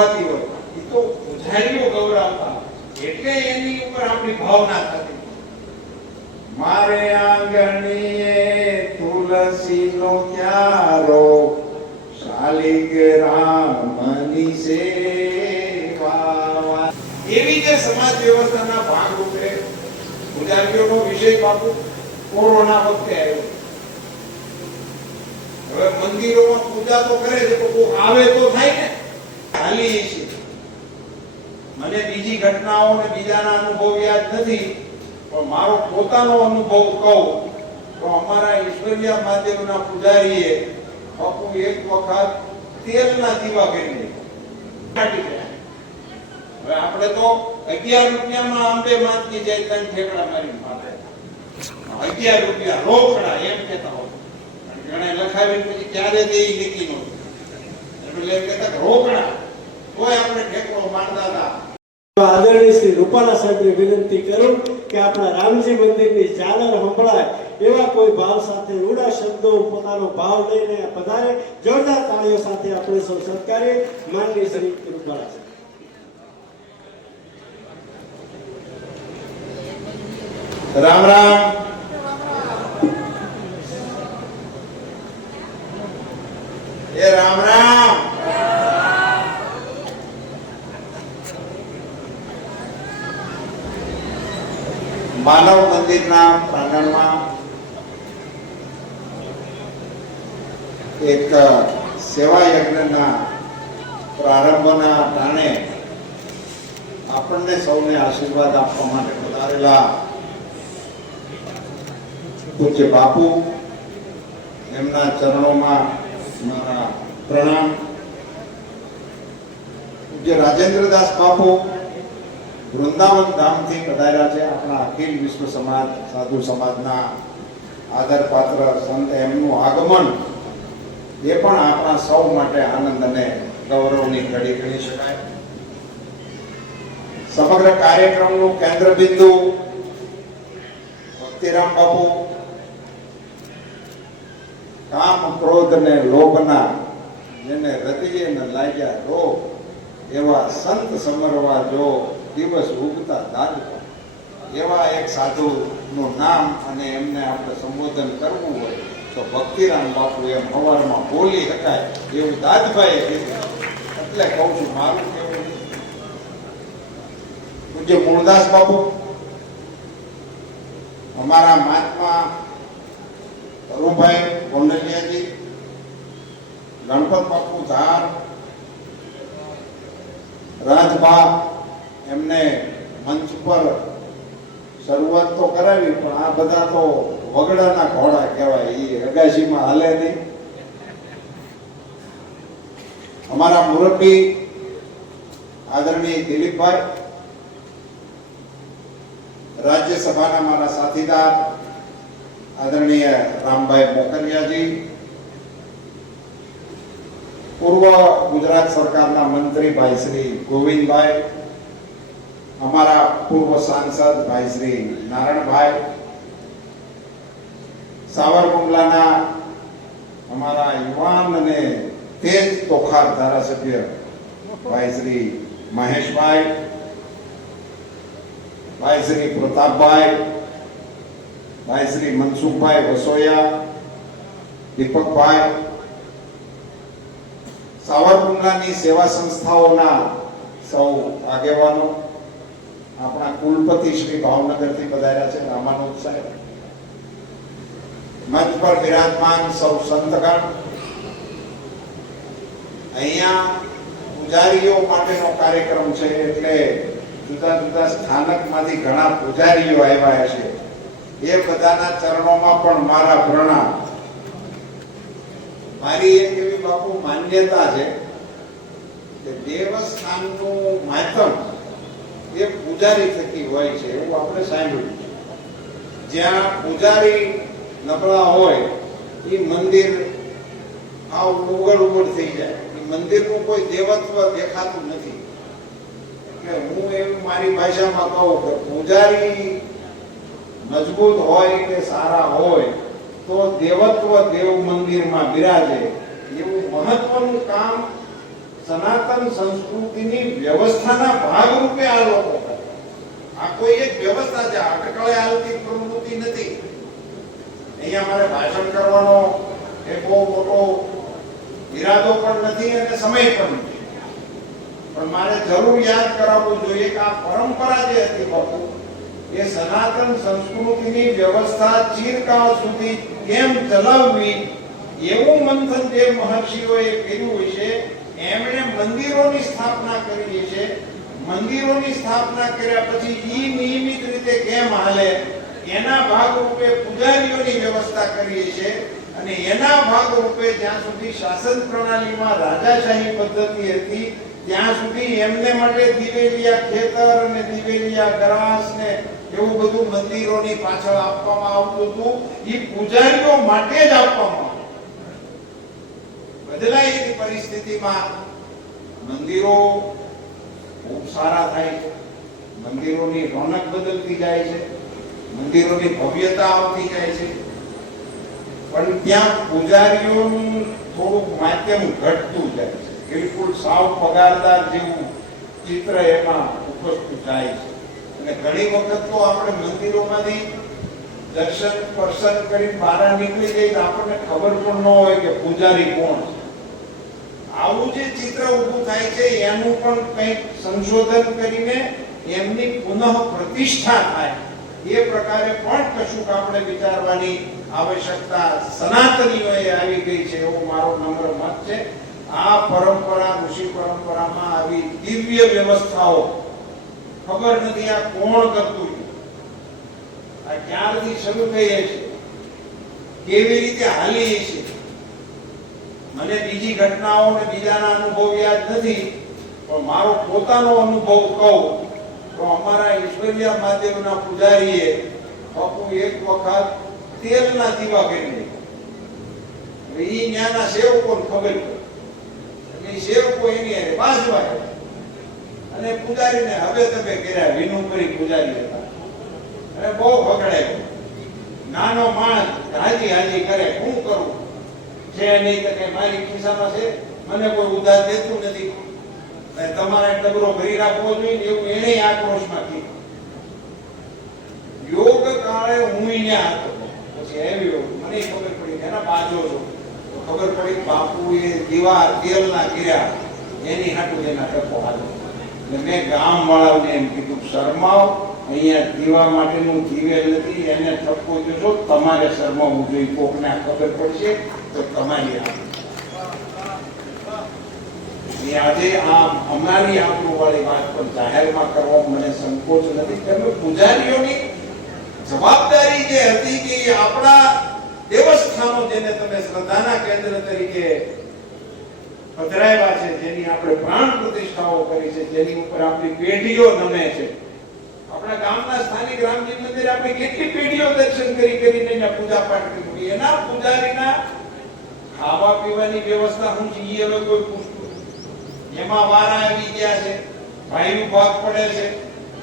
હોય. એ તો પૂજારીઓ ગૌરવતા. એટલે એની ઉપર આપણી ભાવના થતી. મારે આંગણીએ તુલસીનો ક્યારો શાલિગ્રામની સેવા. એવી જે સમાજ વ્યવસ્થાના ભાગરૂપે પૂજારીઓનો વિષય બાપુ કોરોના વખતે આવ્યો. હવે મંદિરોમાં પૂજા તો કરે છે તો આવે તો થાય ને? હાલી છે મને બીજી ઘટનાઓ ને બીજાના અનુભવ યાદ નથી, પણ મારો પોતાનો અનુભવ કહું તો અમારા ઈશ્વરિયા મહાદેવના પૂજારીએ બાપુ એક વખત તેલના દીવા કરી હવે આપણે તો અગિયાર રૂપિયામાં અંબે માતની જાય ત્રણ ઠેકડા મારી પાસે અગિયાર રૂપિયા રોકડા એમ કેતા હોય. ઘણા લખાવી પછી ક્યારે તે નીકળી નહોતી એટલે એમ કહેતા રોકડા. આપણે હતા. આદરણીય શ્રી રૂપાલા સાહેબને વિનંતી કરું કે આપણા રામજી મંદિરની ઝાલર સંભળાય એવા કોઈ ભાવ સાથે રૂડા શબ્દો પોતાનો ભાવ લઈને પધારે જોરદાર તાળીઓ સાથે આપણે સૌ સત્કારીએ. માનનીય શ્રી રૂપાલા સાહેબ. રામ રામ એ રામ રામ માનવ મંદિરના પ્રાંગણમાં એક સેવા યજ્ઞના પ્રારંભના ટાણે આપણને સૌને આશીર્વાદ આપવા માટે પધારેલા પૂજ્ય બાપુ, એમના ચરણોમાં મારા પ્રણામ. પૂજ્ય રાજેન્દ્રદાસ બાપુ વૃંદાવન ધામથી પધાર્યા છે. અખિલ વિશ્વ સમાજ, સાધુ સમાજના આદરપાત્ર સંત એમનું આગમન, એ પણ આપણા સૌ માટે આનંદ અને ગૌરવની ઘડી ગણી શકાય. સમગ્ર કાર્યક્રમનું કેન્દ્ર બિંદુ ભક્તિરામ બાપુ, કામ ક્રોધ ને લોભના, જેને હૃદય ને લાગ્યા રોગ, એવા સંત સમરવા જો દિવસ ઉગતા દાદકા એવા એક સાધુ નું નામ અને એમને આપણે સંબોધન કરવું હોય, તો ભક્તિરામ બાપુ એમ હવારમાં બોલી શકાય એવું દાદભાઈએ કીધું. એટલે કહું છું, મારું કેવું પૂજ્ય મૂળદાસ બાપુ, અમારા મહાત્મા તરુભાઈ કોંડલિયાજી ગણપત બાપુ ધાર, રાજબા એમને મંચ પર શરૂઆત તો કરાવી, પણ આ બધા તો વગડાના ઘોડા કહેવાય. એ અગાશીમાં હાલે નહીં. અમારા મુરબ્બી આદરણીય દિલીપભાઈ, રાજ્યસભાના મારા સાથીદાર, આદરણીય રામભાઈ મોકરિયાજી, પૂર્વ ગુજરાત સરકારના મંત્રી ભાઈ શ્રી ગોવિંદભાઈ અમારા પૂર્વ સાંસદ ભાઈ શ્રી નારાયણભાઈ સાવરકુંડલાના અમારા યુવાન અને તેજ તોખાર ધારાસભ્ય ભાઈ શ્રી મહેશભાઈ, ભાઈ શ્રી પ્રતાપભાઈ, ભાઈ શ્રી મનસુખભાઈ વસોયા, દીપકભાઈ, સાવરકુંડલાની સેવા સંસ્થાઓના સૌ આગેવાનો આપણા કુલપતિ શ્રી ભાવનગરથી પધાર્યા છે રામાનુજ સાહેબ. મંચ પર બિરાજમાન સૌ સંતગણ. અહીંયા પૂજારીઓ માટેનો કાર્યક્રમ છે એટલે જુદા જુદા સ્થાનકમાંથી ઘણા પૂજારીઓ આવ્યા છે. એ બધાના ચરણોમાં પણ મારા પ્રણામ. મારી એક એવી બાપુ માન્યતા છે કે દેવસ્થાનનું માધ્યમ એ પૂજારી થકી હોય છે, એવું આપણે સાંભળ્યું છે. જ્યાં પૂજારી નબળા હોય એ મંદિર આ ઉગડ ઉગડ થઈ જાય. એ મંદિરનું કોઈ દેવત્વ દેખાતું નથી. એટલે હું એમ મારી ભાષામાં કહું કે પૂજારી મજબૂત હોય કે સારા હોય, તો દેવત્વ દેવ મંદિરમાં બિરાજે. એવું મહત્વનું કામ સનાતન સંસ્કૃતિની વ્યવસ્થાના ભાગરૂપે આ લોકો આ કોઈ એક વ્યવસ્થા છે અટકળે આવતી પ્રવૃત્તિ નથી. અહીંયા મારે ભાષણ કરવાનો એ બહુ મોટો ઈરાદો પણ નથી અને સમય પણ નથી. પણ મારે જરૂર યાદ કરાવવું જોઈએ કે આ પરંપરા જે હતી બાપુ, એ સનાતન સંસ્કૃતિની વ્યવસ્થા ચિરકાળ સુધી કેમ ચલાવવી, એવું મંથન જે મહર્ષિઓએ કર્યું છે એમણે મંદિરોની સ્થાપના કરી છે. મંદિરોની સ્થાપના કર્યા પછી ઈ નિયમિત રીતે કેમ હાલે? એના ભાગરૂપે પૂજારીઓની વ્યવસ્થા કરીએ છે અને એના ભાગરૂપે જ્યાં સુધી શાસન પ્રણાલીમાં રાજાશાહી પદ્ધતિ હતી, ત્યાં સુધી એમને માટે દિવેલિયા ખેતર અને દિવેલિયા ગ્રાસ ને એવું બધું મંદિરોની પાછળ આપવામાં આવતું હતું. એ પૂજારીઓ માટે જ આપવામાં આવતું બદલાયેલી પરિસ્થિતિમાં મંદિરો ખૂબ સારા થાય. છે મંદિરોની રોનક બદલતી જાય છે. મંદિરોની ભવ્યતા આવતી જાય છે. પણ ત્યાં પૂજારીઓનું થોડુંક માધ્યમ ઘટતું જાય છે. બિલકુલ સાવ પગારદાર જેવું ચિત્ર એમાં ઉપસ્થિત થાય છે. અને ઘણી વખત તો આપણે મંદિરોમાંથી દર્શન સ્પર્શન કરી બહાર નીકળી જઈએ તો આપણને ખબર પણ ન હોય કે પૂજારી કોણ છે. આવું જે ચિત્ર ઊભું થાય છે, એનું પણ કંઈક સંશોધન કરીને એમની પુનઃ પ્રતિષ્ઠા થાય. એ પ્રકારે પણ કશુંક આપણે વિચારવાની આવશ્યકતા સનાતનીઓએ આવી ગઈ છે, એવો મારો નમ્ર મત છે. આ પરંપરા, ઋષિ પરંપરામાં આવી દિવ્ય વ્યવસ્થાઓ ખબર નથી આ કોણ કરતું આ ક્યારથી શરૂ થઈ છે કેવી રીતે હાલી છે મને બીજી ઘટનાઓ ને બીજાના અનુભવ યાદ નથી, પણ મારો પોતાનો અનુભવ કહું તો અમારા ઈશ્વરિયા મહાદેવના પૂજારીએ બાપુ એક વખત તેલના દીવા કરી ઈ ન્યાના સેવકોને ખબર એટલે સેવકો એની હારે બાજવા અને પૂજારીને હવે તમે કર્યા વિનુ કરી પૂજારી હતા. અને બહુ ભગડાયો નાનો માણસ હાજી હાજી કરે શું કરું? ખબર પડી એના બાજો છો. તો ખબર ગીર્યા એની હાટું એના ટકો હાલો. મેં ગામ વાળાઓને એમ કીધું, શરમાવ. અહીંયા દીવા માટેનું જીવેલ નથી. એને ઠપકો જોશો તમારે શરમાવવું જોઈએ. કોકને ખબર પડશે. તો આ આજે આ અમારી આપણું વાળી વાત પણ જાહેરમાં કરવા મને સંકોચ નથી કેમ પૂજારીઓની જવાબદારી જે હતી કે આપણા દેવસ્થાનો જેને તમે શ્રદ્ધાના કેન્દ્ર તરીકે પધરાવ્યા છે, જેની આપણે પ્રાણ પ્રતિષ્ઠાઓ કરી છે, જેની ઉપર આપણી પેઢીઓ નમે છે. આપણા ગામના સ્થાનિક રામજી મંદિરે આપણે કેટલી પેઢીઓ દર્શન કરી કરીને પૂજા પાઠ કરી. એના પૂજારીના ખાવા પીવાની વ્યવસ્થા હું ઈ હવે કોઈ પૂછતું. એમાં વારા આવી ગયા છે, ભાઈનું ભાગ પડે છે.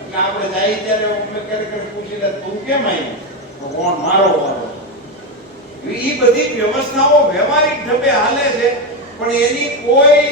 એટલે આપણે જાય ત્યારે અમે ક્યારેક પૂછી લે, તું કેમ આવી તો કોણ મારો વારો? એ બધી વ્યવસ્થાઓ વ્યવહારિક ઢબે હાલે છે, પણ એની કોઈ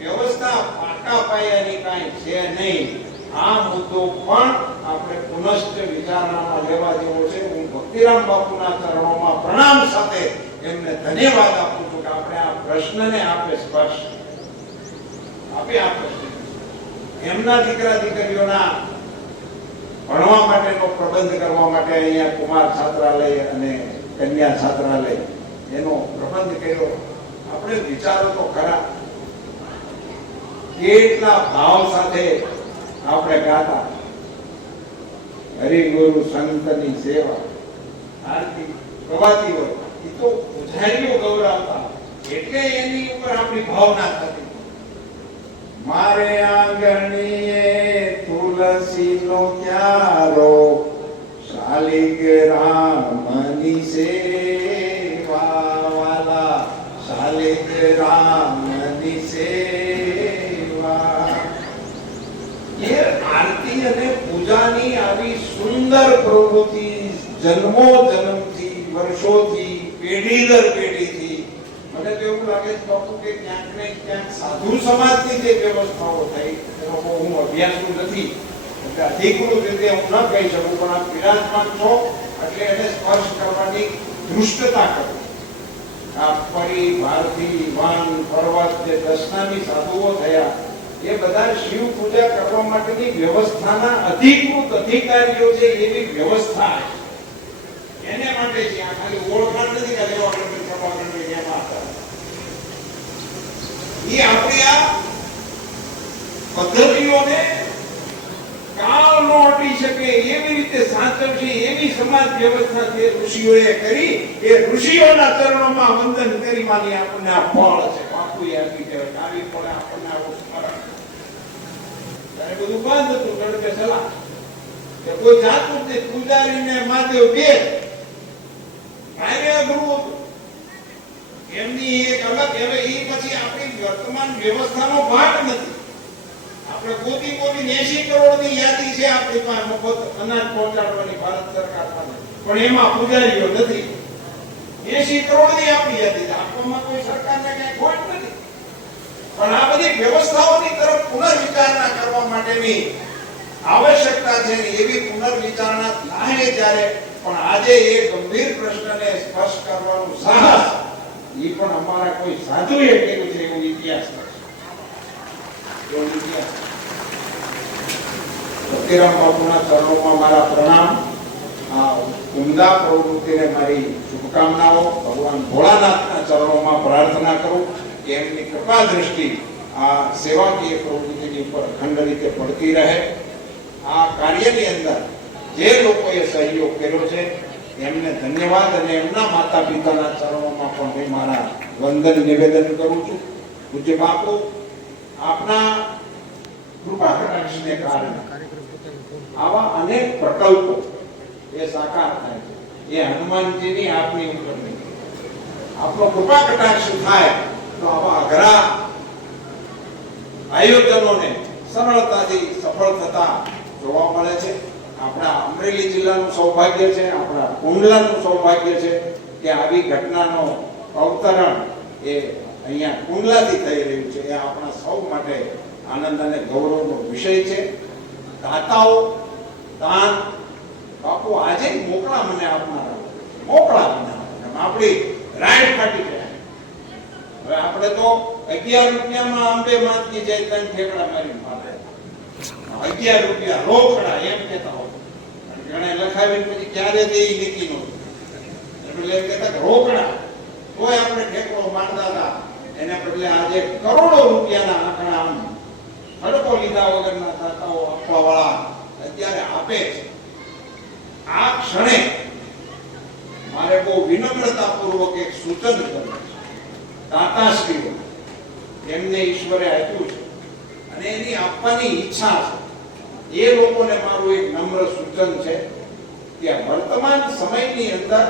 વ્યવસ્થા પાકા પાયાની કાંઈ છે નહીં. આ મુદ્દો પણ આપણે પુનશ્ચ વિચારણામાં લેવા જેવો છે. હું ભક્તિરામ બાપુના ચરણોમાં પ્રણામ સાથે એમને ધન્યવાદ આપું કે આપણે આ પ્રશ્નને આપણે સ્પર્શ આપે આ પ્રશ્ન. એમના દીકરા દીકરીઓના ભણવા માટેનો પ્રબંધ કરવા માટે અહીંયા કુમાર છાત્રાલય અને કન્યા છાત્રાલય એનો પ્રબંધ કર્યો. આપણે વિચારો તો ખરા. કેટલા ભાવ સાથે આપણે ગાતા. હરિગુરુ સંતની સેવા. આરતી પ્રવાતી એ તો પૂજારીઓ ગૌરવતા. એટલે એની ઉપર આપણી ભાવના થતી. મારે આંગણીએ તુલસીનો ક્યારો શાલિગ રામની સેવા વાલા શાલિગ રામની સેવા. એ આરતી અને પૂજાની આવી સુંદર પ્રવૃત્તિ જન્મો જન્મથી વર્ષોથી, પેઢી દર પેઢીથી મને એવું લાગે છે કે ક્યાંક ને ક્યાંક સાધુ સમાજની જે વ્યવસ્થાઓ થઈ, એનો બહુ હું અભ્યાસુ નથી. એટલે અધિકૃત રીતે હું ન કહી શકું, પણ આ વિરાજમાન છો, એટલે એને સ્પર્શ કરવાની ધૃષ્ટતા કરો આ પરી ભારતી વાન પર્વત જે દશનામી સાધુઓ થયા, એ બધા શિવ પૂજા કરવા માટેની વ્યવસ્થાના અધિકૃત અધિકારીઓ છે એવી વ્યવસ્થા એને માટે છે આ ખાલી ઓળખાણ નથી કે લેવા માટે પ્રભાકરણને એમાં હતા એ આપણી આ પદ્ધતિઓને કાળ નો અટી શકે, એવી રીતે સાચવશે એવી સમાજ વ્યવસ્થા જે ઋષિઓએ કરી, એ ઋષિઓના ચરણોમાં વંદન કરી આપણને આ ફળ છે. બાપુએ આપી કહેવાય આવી ફળ આપણને આવું સ્મરણ ત્યારે બધું બંધ હતું તડકે સલાહ. કે કોઈ જાતું જ નહીં પૂજારીને મહાદેવ બે કાર્ય ગુરુ એમની એક અલગ, હવે એ પછી આપણી વર્તમાન વ્યવસ્થાનો ભાગ નથી. આપણે કોટી કોટી એસી કરોડની યાદી છે આપણી પાસે મફત અનાજ પહોંચાડવાની ભારત સરકાર પાસે. પણ એમાં પૂજારીઓ નથી. એસી કરોડની આપણી યાદી આપવામાં કોઈ સરકારને કઈ ખોટ નથી. પણ આ બધી વ્યવસ્થાઓની તરફ પુનર્વિચારણા કરવા માટેની આવશ્યકતા છે એવી પુનર્વિચારણા થાય ત્યારે પણ આજે એ ગંભીર પ્રશ્નને સ્પર્શ કરવાનું સાહસ એ પણ અમારા કોઈ સાધુએ કર્યું છે, એવું ઇતિહાસ નથી એવું ઇતિહાસ સત્યરામ બાપુના ચરણોમાં મારા પ્રણામ. આ ઉમદા પ્રવૃત્તિને મારી શુભકામનાઓ. ભગવાન ભોળાનાથના ચરણોમાં પ્રાર્થના કરું. કે એમની કૃપા દ્રષ્ટિ આ સેવાકીય પ્રવૃત્તિની ઉપર અખંડ રીતે પડતી રહે. આ કાર્યની અંદર જે લોકોએ સહયોગ કર્યો છે, એમને ધન્યવાદ અને એમના માતા પિતાના ચરણોમાં પણ હું મારા વંદન નિવેદન કરું છું. પૂજ્ય બાપુ, આપના કૃપા કટાક્ષને કારણે આવા અનેક પ્રકલ્પો એ સાકાર થાય છે. એ હનુમાનજીની આપની ઉપર આપનો કૃપા કટાક્ષ થાય? તો આવા અઘરા આયોજનોને સરળતાથી સફળ થતા જોવા મળે છે. આપણા અમરેલી જિલ્લાનું સૌભાગ્ય છે, આપણા કુંડલાનું સૌભાગ્ય છે કે આવી ઘટનાનો અવતરણ એ અહીંયા કુંડલાથી થઈ રહ્યું છે. એ આપણા સૌ માટે આનંદ અને ગૌરવનો વિષય છે. દાતાઓ દાન. બાપુ, આજે મોકળા મને આપનારા. મોકળા મને. આપણી રાઈટ ફાટી ગયા. હવે આપણે તો અગિયાર રૂપિયામાં અંબે માતની જાય ત્રણ ઠેકડા મારી મારે અગિયાર રૂપિયા રોકડા, એમ કેતા હો ઘણે લખાવી પછી ક્યારે તે નક્કી નહોતું એટલે કહેતા કે રોકડા. તોય આપણે ઠેકડો માનતા હતા એના બદલે આજે કરોડો રૂપિયાના આંકડા આમ હડકો લીધા વગરના દાતાઓ આપવા વાળા અત્યારે આપે છે. આ ક્ષણે મારે બહુ વિનમ્રતાપૂર્વક એક સૂચન કરવું છે. દાતાશ્રીઓ, એમને ઈશ્વરે આપ્યું છે અને એની આપવાની ઈચ્છા છે. એ લોકોને મારું એક નમ્ર સૂચન છે કે વર્તમાન સમયની અંદર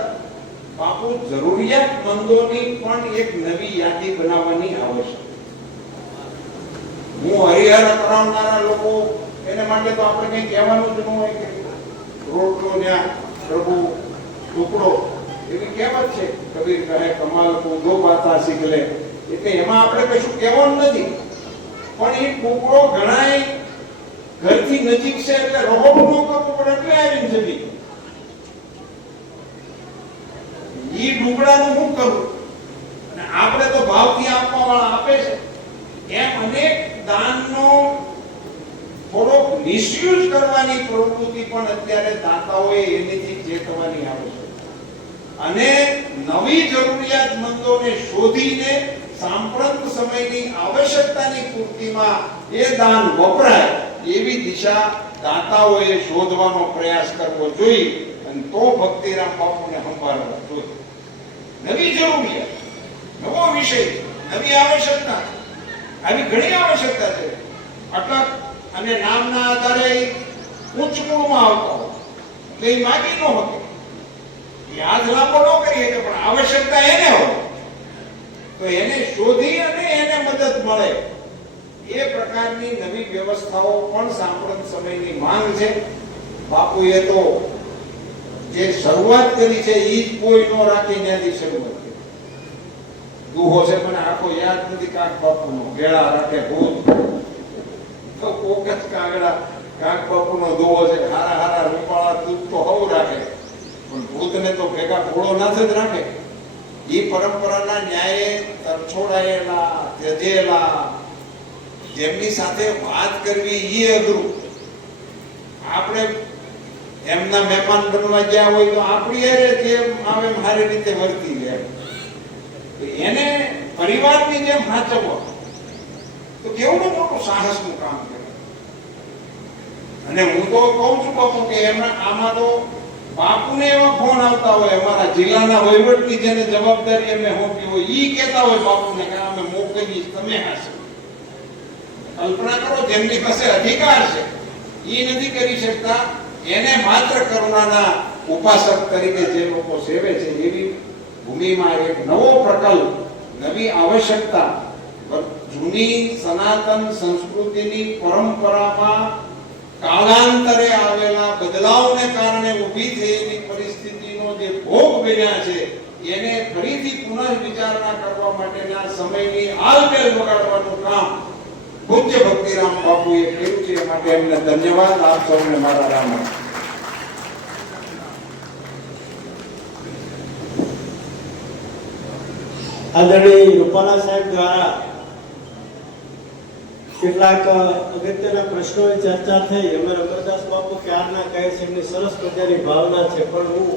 બાપુ જરૂરિયાતમંદોની પણ એક નવી યાદી બનાવવાની આવશ્યક હું હરિહર અપનાવનારા લોકો એને માટે તો આપણે કંઈ કહેવાનું જ ન હોય કે રોટલો ન્યા પ્રભુ ટુકડો એવી કહેવત છે, કબીર કહે, કમાલ કો દો બાતા શીખ લે એટલે એમાં આપણે કશું કહેવાનું નથી. પણ એ ટુકડો ઘણાય ઘરથી નજીક છે એટલે રહો ન કરવું પડે એટલે આવીને જતી. ઈ નું શું કરવું અને આપણે તો ભાવથી આપવા વાળા આપે છે. એમ અનેક દાનનો મિસયુઝ કરવાની પ્રવૃત્તિ પણ અત્યારે દાતાઓએ એનીથી ચેતવાની આવશ્યક અને નવી જરૂરિયાતમંદોને શોધીને સાંપ્રત સમયની આવશ્યકતાની પૂર્તિમાં એ દાન વપરાય એવી દિશા દાતાઓએ શોધવાનો પ્રયાસ કરવો જોઈએ અને તો ભક્તિરામ બાપુને સંભાળવા જોઈએ. નવી જરૂરિયાત, નવો વિષય, નવી આવશ્યકતા, આવી ઘણી આવશ્યકતા છે. અટક અને નામના આધારે ઉચ્ચ મૂળમાં આવતો એટલે એ માગી ન હતો યાદ લાંબો ન કરી શકે, પણ આવશ્યકતા એને હોય. તો એને શોધી અને એને મદદ મળે. એ પ્રકારની નવી વ્યવસ્થાઓ પણ સાંપ્રત સમયની માંગ છે. બાપુએ તો જે શરૂઆત કરી છે એ જ કોઈ ન રાખી ત્યાંથી શરૂઆત કરી. દુહો છે, મને આખો યાદ નથી કાંક બાપુનો. ગેળા રાખે ભૂત. તો કોક જ કાગડા કાક બાપુનો દોવો છે, હારા હારા રૂપાળા દૂધ તો હવ રાખે. પણ ભૂતને તો ભેગા ઘોડો નાથ જ રાખે. એ પરંપરાના ન્યાયે તરછોડાયેલા ત્યજેલા જેમની સાથે વાત કરવી એ અઘરું આપણે એમના મહેમાન બનવા ગયા હોય તો આપણી અરે જેમ આવે મારી રીતે વર્તી જાય એને પરિવારની જેમ સાચવવા તો કેવું મોટું સાહસનું કામ અને હું તો કહું છું બાપુ કે એમાં આમાં તો બાપુને એવા ફોન આવતા હોય, અમારા જિલ્લાના વહીવટની જેને જવાબદારી અમે સોંપી હોય, ઈ કહેતા હોય બાપુને કે અમે મોકલી તમે હાસો. કલ્પના કરો, જેમની પાસે અધિકાર છે, ઈ નથી કરી શકતા. એને માત્ર કરુણાના ઉપાસક તરીકે જે લોકો સેવે છે, એવી ભૂમિમાં એક નવો પ્રકલ્પ, નવી આવશ્યકતા જૂની સનાતન સંસ્કૃતિની પરંપરામાં કાળાંતરે આવેલા બદલાવને કારણે ઊભી થયેલી પરિસ્થિતિનો જે ભોગ બન્યા છે, એને ફરીથી પુનઃ વિચારણા કરવા માટેના સમયની આલમેલ વગાડવાનું કામ પૂજ્ય ભક્તિરામ બાપુએ કર્યું છે માટે એમને ધન્યવાદ આપ સૌને મારા રામ. આદરણીય રૂપાલા સાહેબ દ્વારા કેટલાક અગત્યના પ્રશ્નોએ ચર્ચા થઈ. અમે રબરદાસ બાપુ ક્યારના કહે છે એમની સરસ મજાની ભાવના છે, પણ હું